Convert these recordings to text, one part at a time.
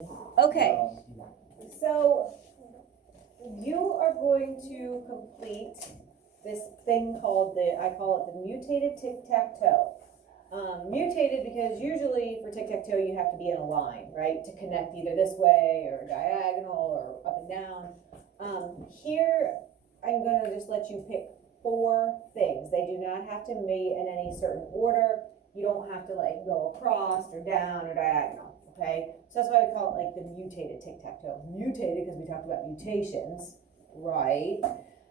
Okay, so you are going to complete this thing called I call it the mutated Tic Tac Toe. Mutated because usually for Tic Tac Toe you have to be in a line, right, to connect either this way or diagonal or up and down. Here I'm going to just let you pick 4 things. They do not have to be in any certain order. You don't have to like go across or down or diagonal. Okay, so that's why we call it like the mutated tic-tac-toe. Mutated because we talked about mutations, right?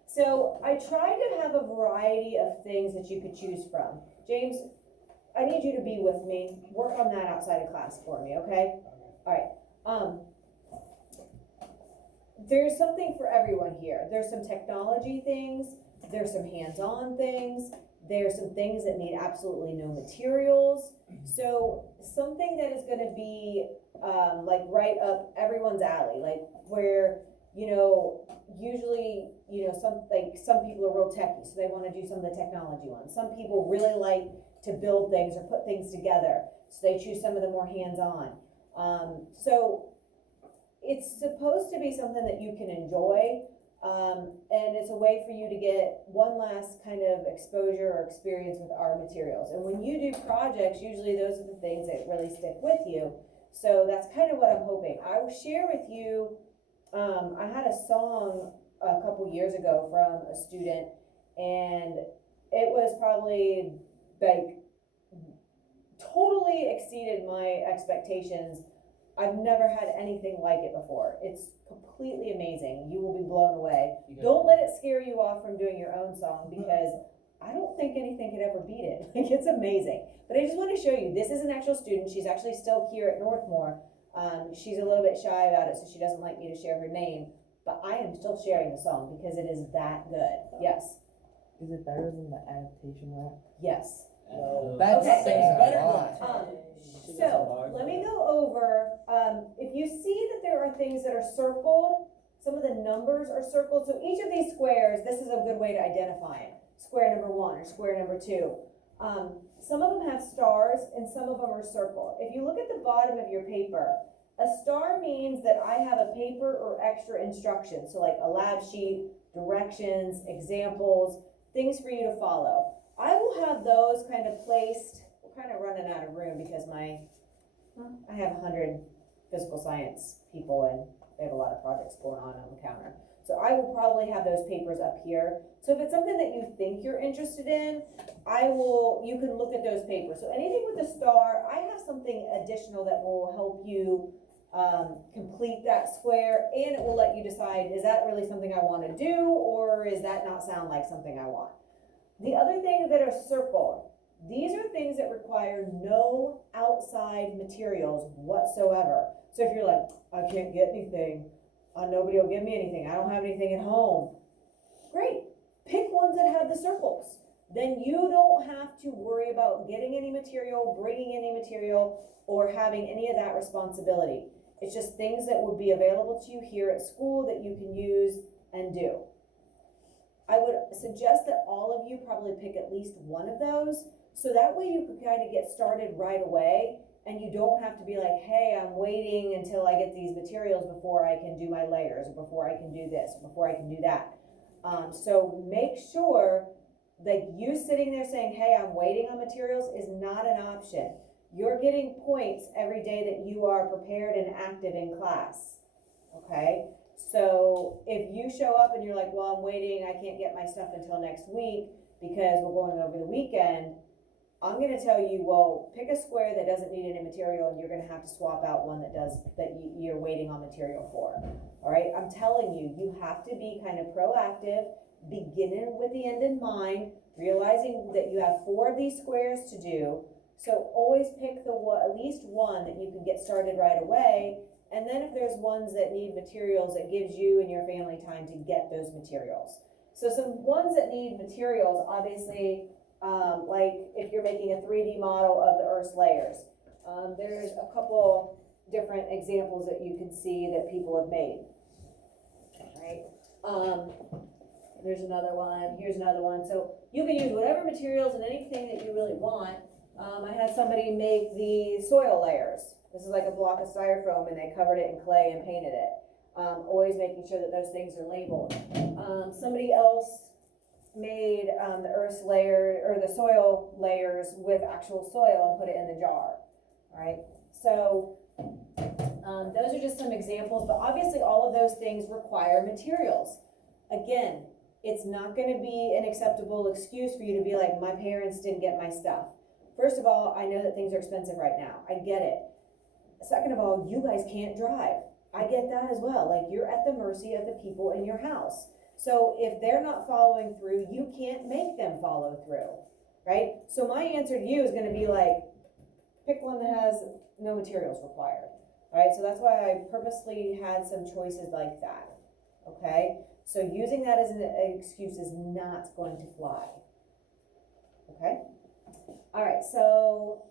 So I tried to have a variety of things that you could choose from. James, I need you to be with me. Work on that outside of class for me, okay? All right. There's something for everyone here. There's some technology things. There's some hands-on things. There's some things that need absolutely no materials. So something that is going to be like right up everyone's alley, like where, usually, some people are real techy, so they want to do some of the technology ones. Some people really like to build things or put things together, so they choose some of the more hands-on. So it's supposed to be something that you can enjoy. And it's a way for you to get one last kind of exposure or experience with our materials. And when you do projects, usually those are the things that really stick with you. So that's kind of what I'm hoping. I will share with you, I had a song a couple years ago from a student, and it was probably like totally exceeded my expectations. I've never had anything like it before. It's completely amazing. You will be blown away. Don't let it scare you off from doing your own song, because I don't think anything could ever beat it. Like, it's amazing. But I just want to show you, this is an actual student. She's actually still here at Northmore. She's a little bit shy about it, so she doesn't like me to share her name. But I am still sharing the song because it is that good. Yes? Is it better than the adaptation rap? Yes. That Okay. sings better. So let me go over, if you see that there are things that are circled, some of the numbers are circled. So each of these squares, this is a good way to identify it. Square number 1 or square number 2. Some of them have stars and some of them are circled. If you look at the bottom of your paper, a star means that I have a paper or extra instructions. So like a lab sheet, directions, examples, things for you to follow. I will have those kind of placed. We're kind of running out of room because I have 100 physical science people and they have a lot of projects going on the counter. So I will probably have those papers up here. So if it's something that you think you're interested in, you can look at those papers. So anything with a star, I have something additional that will help you complete that square, and it will let you decide, is that really something I want to do, or is that not sound like something I want? The other things that are circled, these are things that require no outside materials whatsoever. So if you're like, I can't get anything, nobody will give me anything, I don't have anything at home, great, pick ones that have the circles. Then you don't have to worry about getting any material, bringing any material, or having any of that responsibility. It's just things that would be available to you here at school that you can use and do. I would suggest that all of you probably pick at least one of those, so that way you can kind of get started right away, and you don't have to be like, hey, I'm waiting until I get these materials before I can do my layers, or before I can do this, or before I can do that. So make sure that you sitting there saying, hey, I'm waiting on materials is not an option. You're getting points every day that you are prepared and active in class, okay? So if you show up and you're like, well, I'm waiting, I can't get my stuff until next week because we're going over the weekend, I'm going to tell you, well, pick a square that doesn't need any material, and you're going to have to swap out one that does, that you're waiting on material for. All right, I'm telling you, you have to be kind of proactive, beginning with the end in mind, realizing that you have 4 of these squares to do. So always pick at least one that you can get started right away. And then if there's ones that need materials, it gives you and your family time to get those materials. So some ones that need materials, obviously, like if you're making a 3D model of the Earth's layers, there's a couple different examples that you can see that people have made. Right? There's another one. Here's another one. So you can use whatever materials and anything that you really want. I had somebody make the soil layers. This is like a block of styrofoam and they covered it in clay and painted it. Always making sure that those things are labeled. Somebody else made the earth's layer or the soil layers with actual soil and put it in the jar. All right, so those are just some examples, but obviously all of those things require materials. Again, it's not going to be an acceptable excuse for you to be like, my parents didn't get my stuff. First of all, I know that things are expensive right now. I get it. Second of all, you guys can't drive. I get that as well. Like, you're at the mercy of the people in your house. So if they're not following through, you can't make them follow through, right? So my answer to you is going to be like, pick one that has no materials required, right? So that's why I purposely had some choices like that, okay? So using that as an excuse is not going to fly, okay? All right, so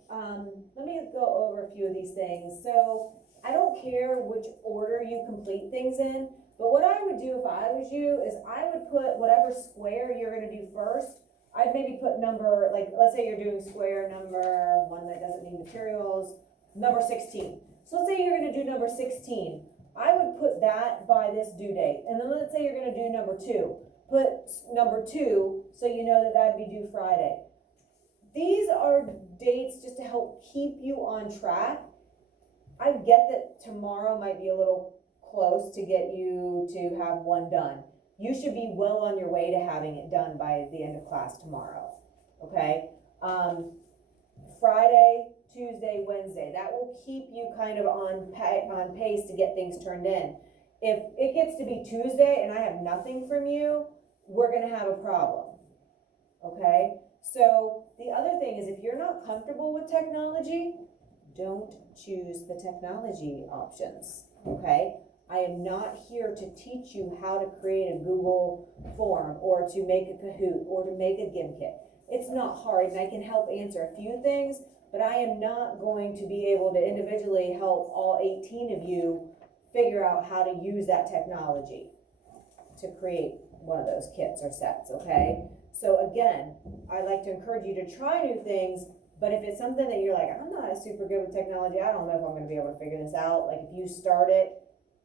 let me go over a few of these things. So I don't care which order you complete things in, but what I would do if I was you is I would put whatever square you're gonna do first. I'd maybe put number, like, let's say you're doing square number one that doesn't need materials, number 16. So let's say you're gonna do number 16. I would put that by this due date. And then let's say you're gonna do number 2. Put number 2 so you know that that'd be due Friday. These are dates just to help keep you on track. I get that tomorrow might be a little close to get you to have one done. You should be well on your way to having it done by the end of class tomorrow, okay? Friday, Tuesday, Wednesday, that will keep you kind of on pace to get things turned in. If it gets to be Tuesday and I have nothing from you, we're gonna have a problem, okay? So the other thing is, if you're not comfortable with technology, don't choose the technology options, okay? I am not here to teach you how to create a Google form or to make a Kahoot or to make a Gimkit. It's not hard, and I can help answer a few things, but I am not going to be able to individually help all 18 of you figure out how to use that technology to create one of those kits or sets, okay? So again, I like to encourage you to try new things, but if it's something that you're like, I'm not super good with technology, I don't know if I'm gonna be able to figure this out, like if you start it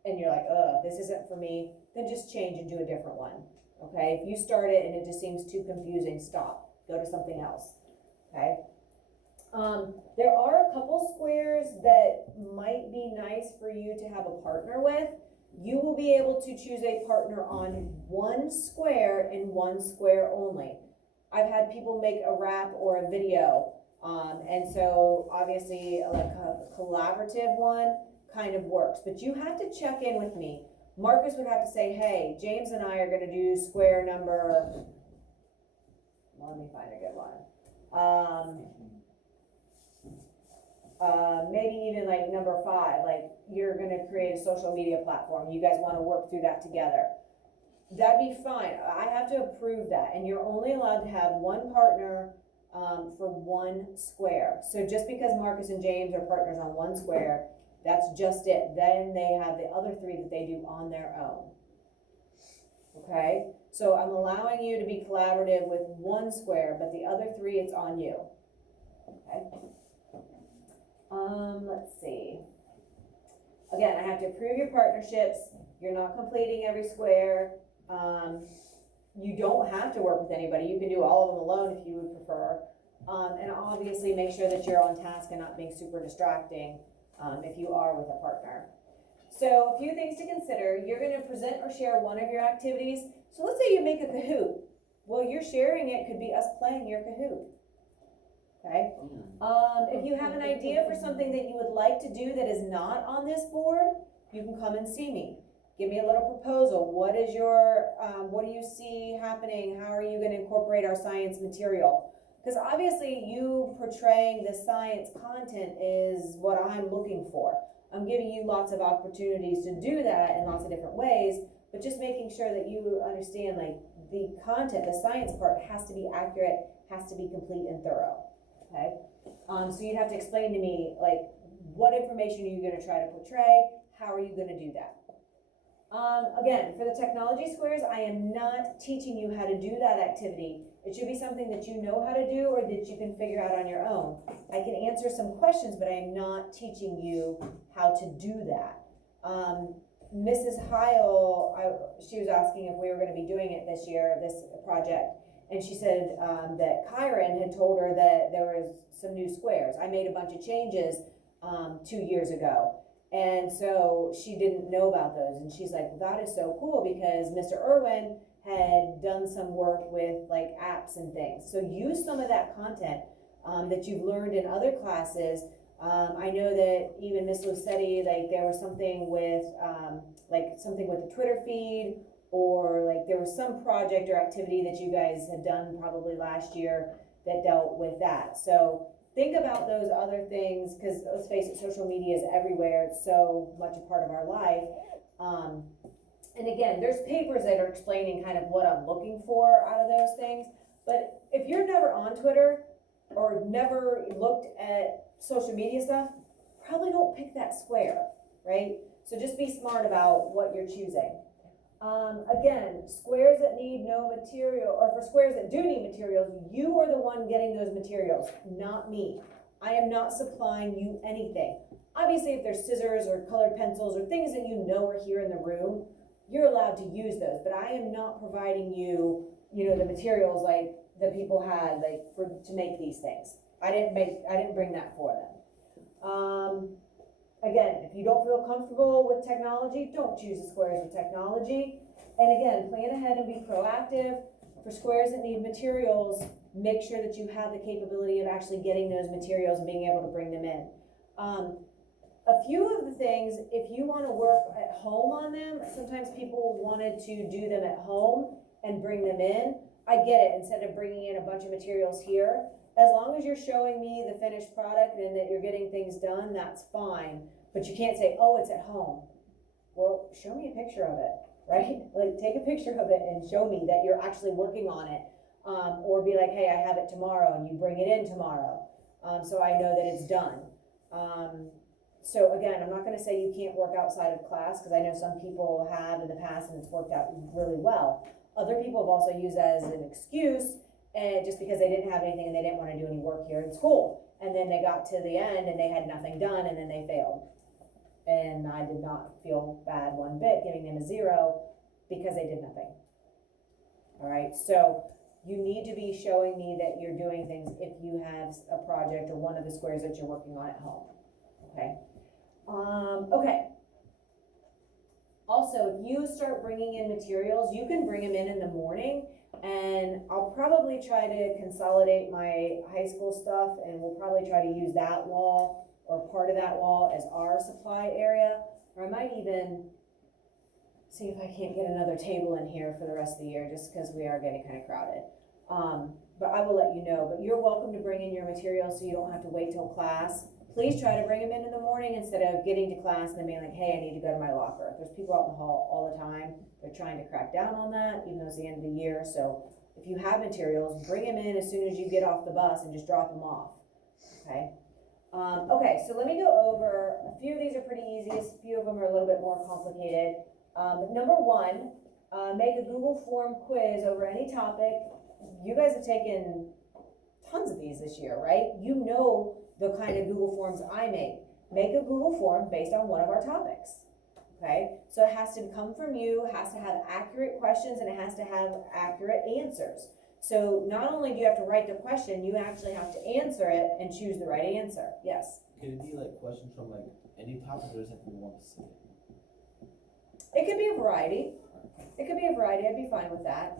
and you're like, this isn't for me, then just change and do a different one, okay? If you start it and it just seems too confusing, stop, go to something else, okay? There are a couple squares that might be nice for you to have a partner with. You will be able to choose a partner on one square and one square only. I've had people make a rap or a video, and so obviously like a collaborative one kind of works, but you have to check in with me. Marcus would have to say, hey, James and I are gonna do square number, let me find a good one. Maybe even like number 5, like you're gonna create a social media platform. You guys wanna work through that together. That'd be fine. I have to approve that, and you're only allowed to have one partner for one square. So just because Marcus and James are partners on one square, that's just it. Then they have the other 3 that they do on their own. Okay? So I'm allowing you to be collaborative with one square, but the other 3, it's on you. Okay? Let's see. Again, I have to approve your partnerships. You're not completing every square. You don't have to work with anybody. You can do all of them alone if you would prefer. And obviously make sure that you're on task and not being super distracting if you are with a partner. So a few things to consider. You're going to present or share one of your activities. So let's say you make a Kahoot. Well, you're sharing it could be us playing your Kahoot. Okay. If you have an idea for something that you would like to do that is not on this board, you can come and see me. Give me a little proposal. What is your, what do you see happening? How are you going to incorporate our science material? Because obviously you portraying the science content is what I'm looking for. I'm giving you lots of opportunities to do that in lots of different ways, but just making sure that you understand, like, the content, the science part has to be accurate, has to be complete and thorough. Okay, so you'd have to explain to me, like, what information are you going to try to portray? How are you going to do that? Again, for the technology squares, I am not teaching you how to do that activity. It should be something that you know how to do or that you can figure out on your own. I can answer some questions, but I am not teaching you how to do that. Mrs. Heil, she was asking if we were gonna be doing it this year, this project, and she said, that Kyron had told her that there was some new squares. I made a bunch of changes, 2 years ago. And so she didn't know about those, and she's like, well, that is so cool because Mr. Irwin had done some work with like apps and things. So use some of that content that you've learned in other classes. I know that even Miss Lucetti, like there was something with the Twitter feed, or like there was some project or activity that you guys had done probably last year that dealt with that. So think about those other things, because let's face it, social media is everywhere. It's so much a part of our life. And again, there's papers that are explaining kind of what I'm looking for out of those things. But if you're never on Twitter or never looked at social media stuff, probably don't pick that square, right? So just be smart about what you're choosing. Again, squares that need no material, or for squares that do need materials, you are the one getting those materials, not me. I am not supplying you anything. Obviously, if there's scissors or colored pencils or things that you know are here in the room, you're allowed to use those, but I am not providing you, the materials like that people had, like to make these things. I didn't bring that for them. Again, if you don't feel comfortable with technology, don't choose the squares with technology. And again, plan ahead and be proactive. For squares that need materials, make sure that you have the capability of actually getting those materials and being able to bring them in. A few of the things, if you want to work at home on them, sometimes people wanted to do them at home and bring them in. I get it, instead of bringing in a bunch of materials here. As long as you're showing me the finished product and that you're getting things done, that's fine. But you can't say, oh, it's at home. Well, show me a picture of it, right? Like take a picture of it and show me that you're actually working on it. Or be like, hey, I have it tomorrow, and you bring it in tomorrow. So I know that it's done. So again, I'm not gonna say you can't work outside of class, because I know some people have in the past and it's worked out really well. Other people have also used that as an excuse, and just because they didn't have anything and they didn't want to do any work here in school. And then they got to the end and they had nothing done, and then they failed. And I did not feel bad one bit giving them a 0 because they did nothing. All right, so you need to be showing me that you're doing things if you have a project or one of the squares that you're working on at home, okay? Okay. Also, if you start bringing in materials, you can bring them in the morning, and I'll probably try to consolidate my high school stuff, and we'll probably try to use that wall or part of that wall as our supply area, or I might even see if I can't get another table in here for the rest of the year, just because we are getting kind of crowded. But I will let you know, but you're welcome to bring in your materials so you don't have to wait till class. Please try to bring them in the morning instead of getting to class and then being like, hey, I need to go to my locker. There's people out in the hall all the time. They're trying to crack down on that, even though it's the end of the year. So if you have materials, bring them in as soon as you get off the bus and just drop them off, okay? Okay, so let me go over, a few of these are pretty easy, a few of them are a little bit more complicated. Number 1, make a Google form quiz over any topic. You guys have taken tons of these this year, right? You know the kind of Google forms I make. Make a Google form based on one of our topics, okay? So it has to come from you, it has to have accurate questions, and it has to have accurate answers. So not only do you have to write the question, you actually have to answer it and choose the right answer. Yes? Can it be like questions from like any topic, or does it have to be one specific? It could be a variety. It could be a variety, I'd be fine with that.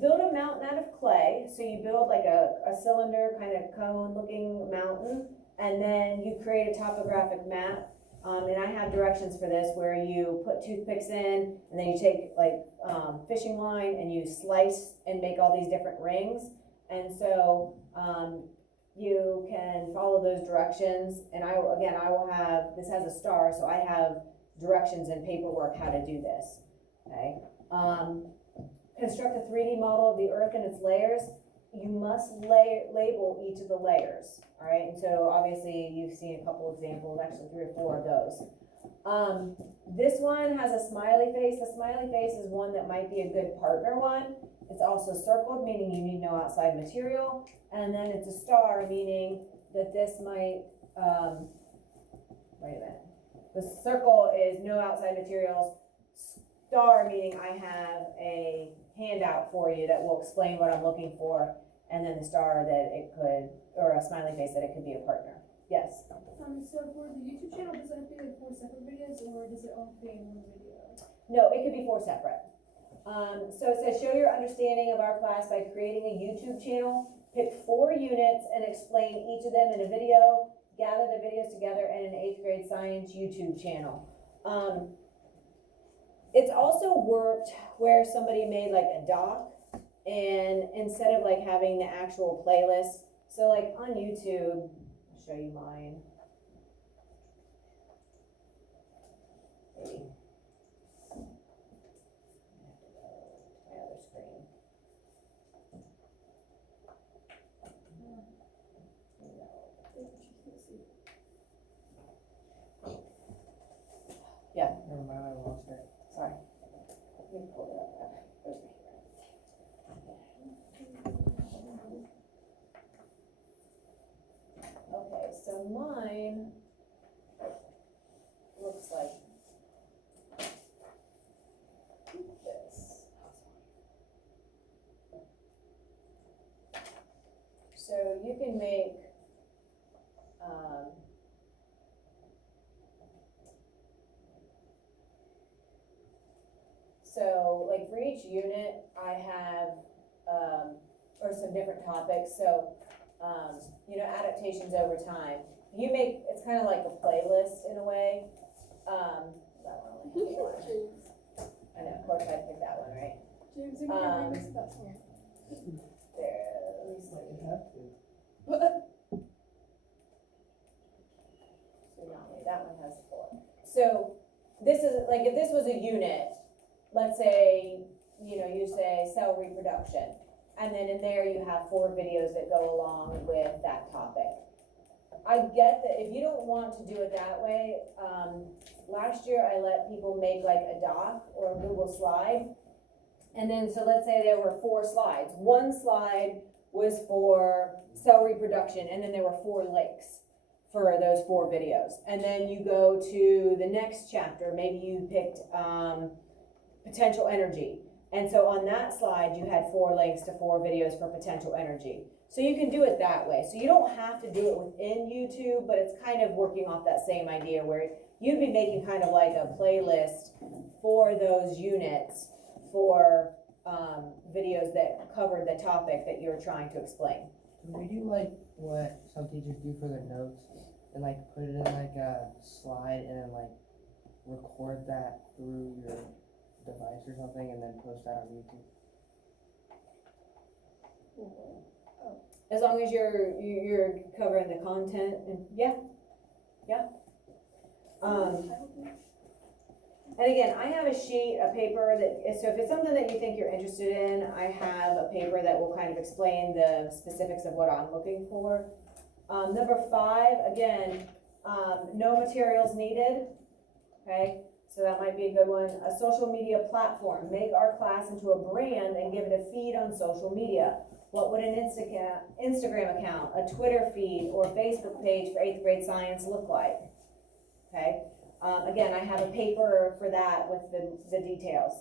Build a mountain out of clay. So you build like a cylinder, kind of cone looking mountain, and then you create a topographic map. And I have directions for this where you put toothpicks in, and then you take like fishing line and you slice and make all these different rings. And so you can follow those directions. And I will have, this has a star, so I have directions and paperwork how to do this, okay? Construct a 3D model of the earth and its layers. You must label each of the layers, all right? And so obviously you've seen a couple examples, actually 3 or 4 of those. This one has a smiley face. The smiley face is one that might be a good partner one. It's also circled, meaning you need no outside material. And then it's a star, meaning that this might, wait a minute. The circle is no outside materials. Star, meaning I have a handout for you that will explain what I'm looking for. And then the star that it could, or a smiley face that it could be a partner. Yes? So for the YouTube channel, does it have to be like 4 separate videos, or does it all be in one video? No, it could be 4 separate. So it says, show your understanding of our class by creating a YouTube channel. Pick 4 units and explain each of them in a video. Gather the videos together in an 8th grade science YouTube channel. It's also worked where somebody made like a doc, and instead of like having the actual playlist, so like on YouTube, I'll show you mine. Maybe. My other screen. Yeah. Never mind, I lost it. Sorry. Let me pull it up. Over here. Okay, so mine looks like this. So you can make, so like for each unit, I have, or some different topics, so, adaptations over time. You make, it's kind of like a playlist in a way. That one only has one. I know, of course I picked that one, right? James, you can remix that song. There, at least let me. You have to. So not me, that one has 4. So this is, like, if this was a unit, let's say, you say cell reproduction, and then in there you have 4 videos that go along with that topic. I get that if you don't want to do it that way, last year I let people make like a doc or a Google slide. And then, so let's say there were 4 slides. One slide was for cell reproduction, and then there were 4 links for those 4 videos. And then you go to the next chapter, maybe you picked potential energy. And so on that slide, you had 4 links to 4 videos for potential energy. So you can do it that way. So you don't have to do it within YouTube, but it's kind of working off that same idea where you'd be making kind of like a playlist for those units for videos that cover the topic that you're trying to explain. Can we do like what some teachers do for their notes and like put it in like a slide and then like record that through your device or something and then post that on YouTube? As long as you're covering the content, and yeah. And again, I have a sheet, a paper that, so if it's something that you think you're interested in, I have a paper that will kind of explain the specifics of what I'm looking for. Number 5, again, no materials needed, okay? So that might be a good one. A social media platform. Make our class into a brand and give it a feed on social media. What would an Instagram account, a Twitter feed, or Facebook page for 8th grade science look like? Okay. Again, I have a paper for that with the details.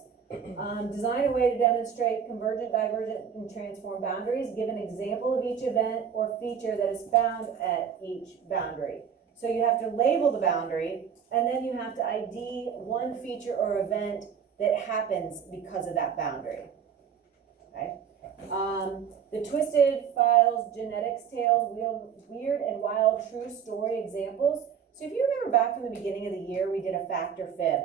Design a way to demonstrate convergent, divergent, and transform boundaries. Give an example of each event or feature that is found at each boundary. So you have to label the boundary, and then you have to ID one feature or event that happens because of that boundary. Okay. The Twisted Files Genetics Tales, Weird and Wild True Story Examples. So if you remember back from the beginning of the year, we did a fact or fib.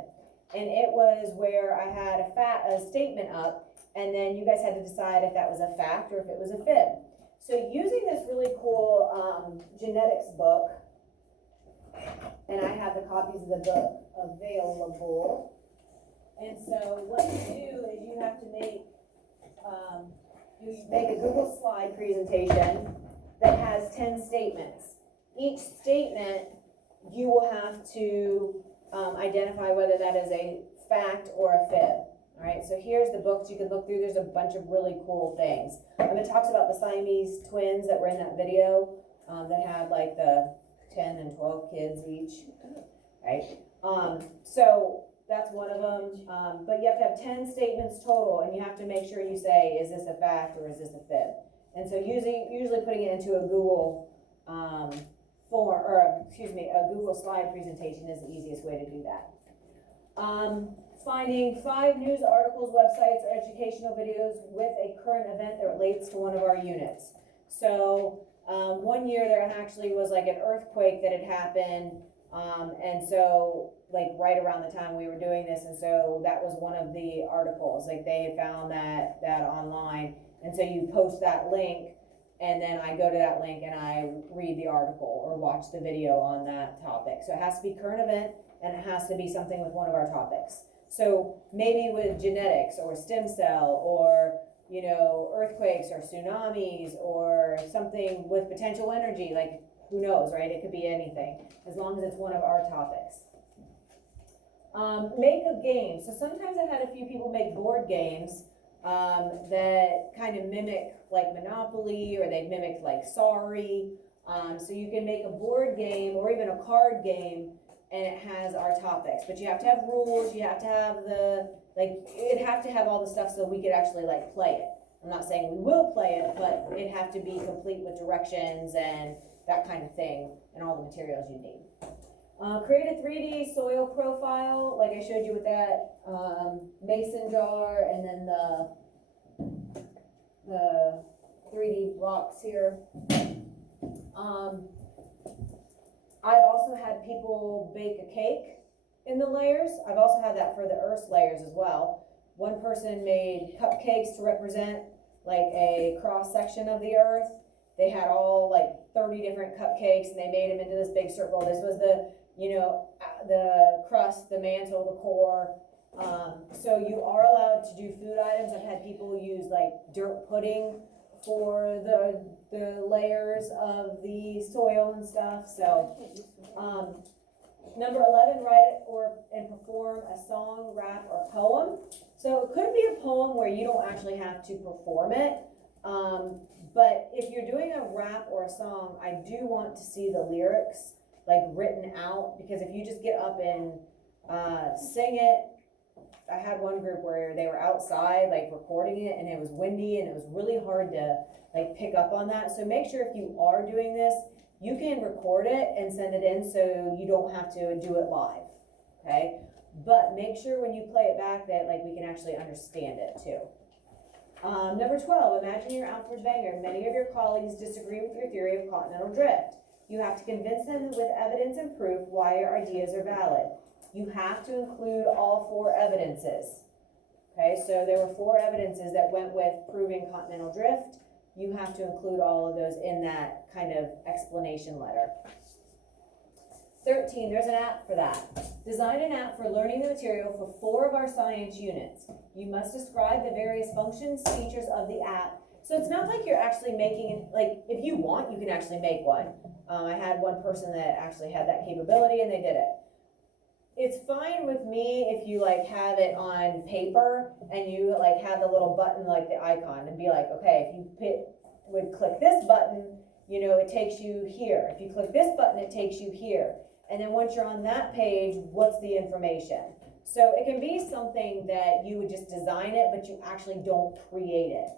And it was where I had a statement up, and then you guys had to decide if that was a fact or if it was a fib. So using this really cool genetics book, and I have the copies of the book available. And so what you do is you have to make a Google slide presentation that has 10 statements. Each statement you will have to identify whether that is a fact or a fib. All right, so here's the books you can look through. There's a bunch of really cool things. It talks about the Siamese twins that were in that video, that had like the 10 and 12 kids each, right? So that's one of them, but you have to have 10 statements total, and you have to make sure you say, is this a fact or is this a fib? And so usually putting it into a Google a Google slide presentation is the easiest way to do that. Finding 5 news articles, websites, or educational videos with a current event that relates to one of our units. So one year there actually was like an earthquake that had happened, and so like right around the time we were doing this, and so that was one of the articles, like they had found that online, and so you post that link, and then I go to that link and I read the article or watch the video on that topic. So it has to be current event, and it has to be something with one of our topics. So maybe with genetics or stem cell or, you know, earthquakes or tsunamis or something with potential energy, like who knows, right? It could be anything, as long as it's one of our topics. Make a game. So sometimes I've had a few people make board games that kind of mimic like Monopoly, or they mimic like Sorry. So you can make a board game or even a card game, and it has our topics, but you have to have rules, you have to have it'd have to have all the stuff so we could actually like play it. I'm not saying we will play it, but it'd have to be complete with directions and that kind of thing, and all the materials you need. Create a 3D soil profile, like I showed you with that mason jar, and then the 3D blocks here. I've also had people bake a cake in the layers. I've also had that for the earth layers as well. One person made cupcakes to represent like a cross section of the earth. They had all like 30 different cupcakes, and they made them into this big circle. This was the, you know, the crust, the mantle, the core. So you are allowed to do food items. I've had people use like dirt pudding for the layers of the soil and stuff. So number 11, write and perform a song, rap, or poem. So it could be a poem where you don't actually have to perform it, but if you're doing a rap or a song, I do want to see the lyrics like written out, because if you just get up and sing it. I had one group where they were outside like recording it, and it was windy, and it was really hard to like pick up on that. So make sure if you are doing this, you can record it and send it in so you don't have to do it live, okay? But make sure when you play it back that like we can actually understand it too. Number 12, imagine you're out for a banger. Many of your colleagues disagree with your theory of continental drift. You have to convince them with evidence and proof why your ideas are valid. You have to include all 4 evidences. Okay, so there were 4 evidences that went with proving continental drift. You have to include all of those in that kind of explanation letter. 13, there's an app for that. Design an app for learning the material for 4 of our science units. You must describe the various functions, features of the app. So it's not like you're actually making it, like if you want, you can actually make one. I had one person that actually had that capability, and they did it. It's fine with me if you like have it on paper and you like have the little button, like the icon, and be like, okay, if you would click this button, you know, it takes you here. If you click this button, it takes you here. And then once you're on that page, what's the information? So it can be something that you would just design it, but you actually don't create it,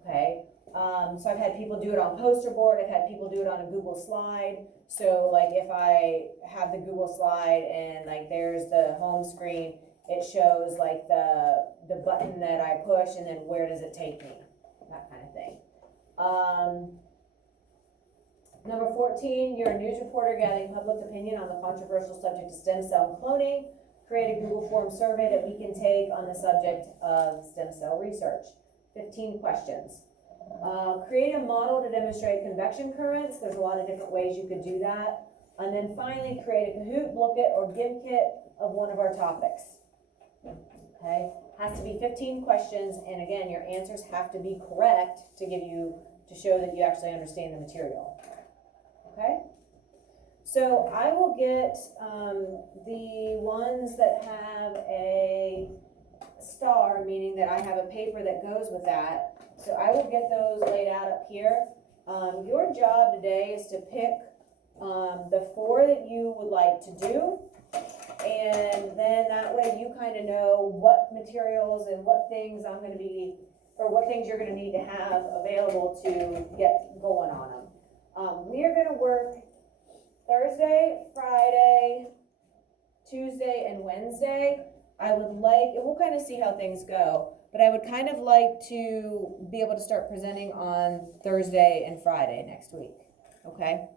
okay? So I've had people do it on poster board. I've had people do it on a Google slide. So like if I have the Google slide and like there's the home screen, it shows like the button that I push, and then where does it take me, that kind of thing. Number 14, you're a news reporter gathering public opinion on the controversial subject of stem cell cloning. Create a Google form survey that we can take on the subject of stem cell research. 15 questions. Create a model to demonstrate convection currents. There's a lot of different ways you could do that. And then finally, create a Kahoot, Bookit, or GIMP kit of one of our topics. Okay, has to be 15 questions, and again, your answers have to be correct to show that you actually understand the material. Okay, so I will get the one ones that have a star, meaning that I have a paper that goes with that. So I will get those laid out up here. Your job today is to pick, the 4 that you would like to do. And then that way you kind of know what materials and what things I'm gonna be, or what things you're gonna need to have available to get going on them. We are gonna work Thursday, Friday, Tuesday, and Wednesday. I would like, and we'll kind of see how things go, but I would kind of like to be able to start presenting on Thursday and Friday next week, okay?